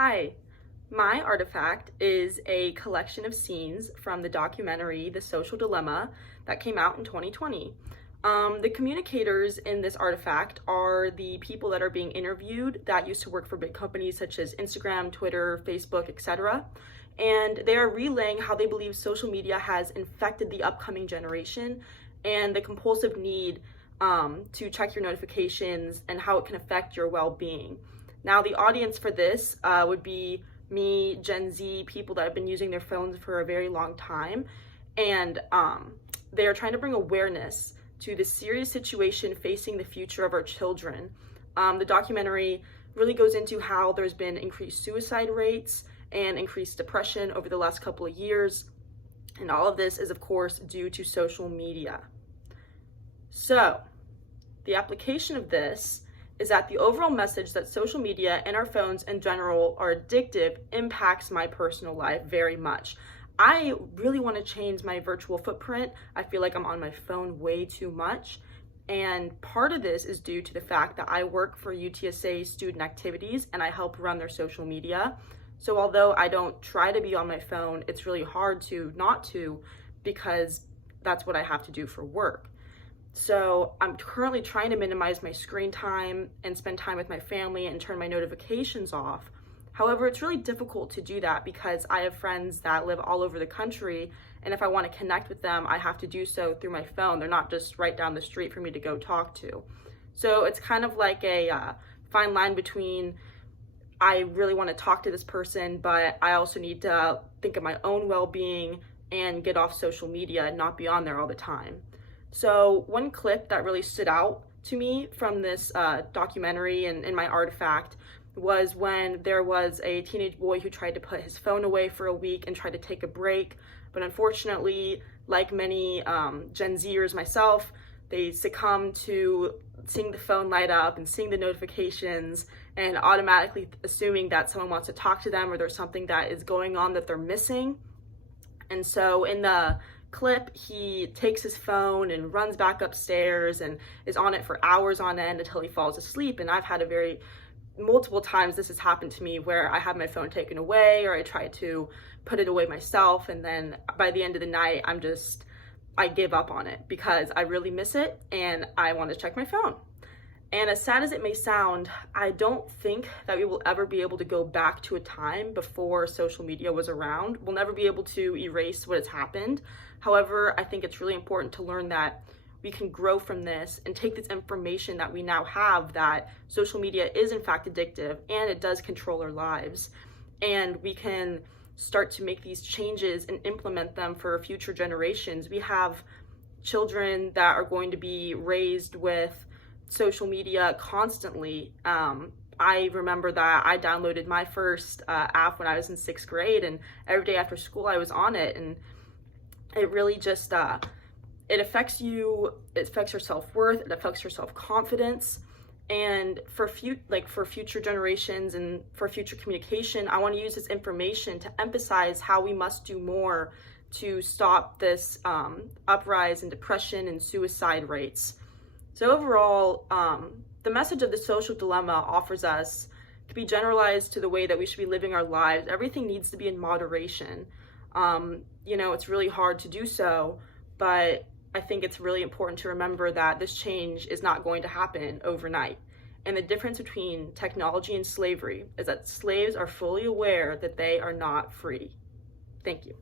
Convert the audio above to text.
Hi, my artifact is a collection of scenes from the documentary The Social Dilemma that came out in 2020. The communicators in this artifact are the people that are being interviewed that used to work for big companies such as Instagram, Twitter, Facebook, etc. And they are relaying how they believe social media has infected the upcoming generation and the compulsive need to check your notifications and how it can affect your well-being. Now, the audience for this would be me, Gen Z, people that have been using their phones for a very long time. And they are trying to bring awareness to the serious situation facing the future of our children. The documentary really goes into how there's been increased suicide rates and increased depression over the last couple of years. And all of this is, of course, due to social media. So, the application of this is that the overall message that social media and our phones in general are addictive impacts my personal life very much. I really want to change my virtual footprint. I feel like I'm on my phone way too much. And part of this is due to the fact that I work for UTSA Student Activities and I help run their social media. So although I don't try to be on my phone, it's really hard to not to, because that's what I have to do for work. So I'm currently trying to minimize my screen time and spend time with my family and turn my notifications off. However, it's really difficult to do that because I have friends that live all over the country, and if I want to connect with them, I have to do so through my phone. They're not just right down the street for me to go talk to. So it's kind of like a fine line between I really want to talk to this person, but I also need to think of my own well-being and get off social media and not be on there all the time. So one clip that really stood out to me from this documentary and in my artifact was when there was a teenage boy who tried to put his phone away for a week and tried to take a break. But unfortunately, like many Gen Zers myself, they succumb to seeing the phone light up and seeing the notifications and automatically assuming that someone wants to talk to them or there's something that is going on that they're missing. And so in the clip, he takes his phone and runs back upstairs and is on it for hours on end until he falls asleep. And I've had multiple times this has happened to me where I have my phone taken away or I try to put it away myself, and then by the end of the night I give up on it because I really miss it and I want to check my phone. And as sad as it may sound, I don't think that we will ever be able to go back to a time before social media was around. We'll never be able to erase what has happened. However, I think it's really important to learn that we can grow from this and take this information that we now have that social media is in fact addictive and it does control our lives. And we can start to make these changes and implement them for future generations. We have children that are going to be raised with social media constantly. I remember that I downloaded my first app when I was in 6th grade, and every day after school I was on it, and it really just it affects you. It affects your self-worth, it affects your self-confidence. And for future generations and for future communication, I want to use this information to emphasize how we must do more to stop this uprise in depression and suicide rates. So overall, the message of The Social Dilemma offers us to be generalized to the way that we should be living our lives. Everything needs to be in moderation. It's really hard to do so, but I think it's really important to remember that this change is not going to happen overnight. And the difference between technology and slavery is that slaves are fully aware that they are not free. Thank you.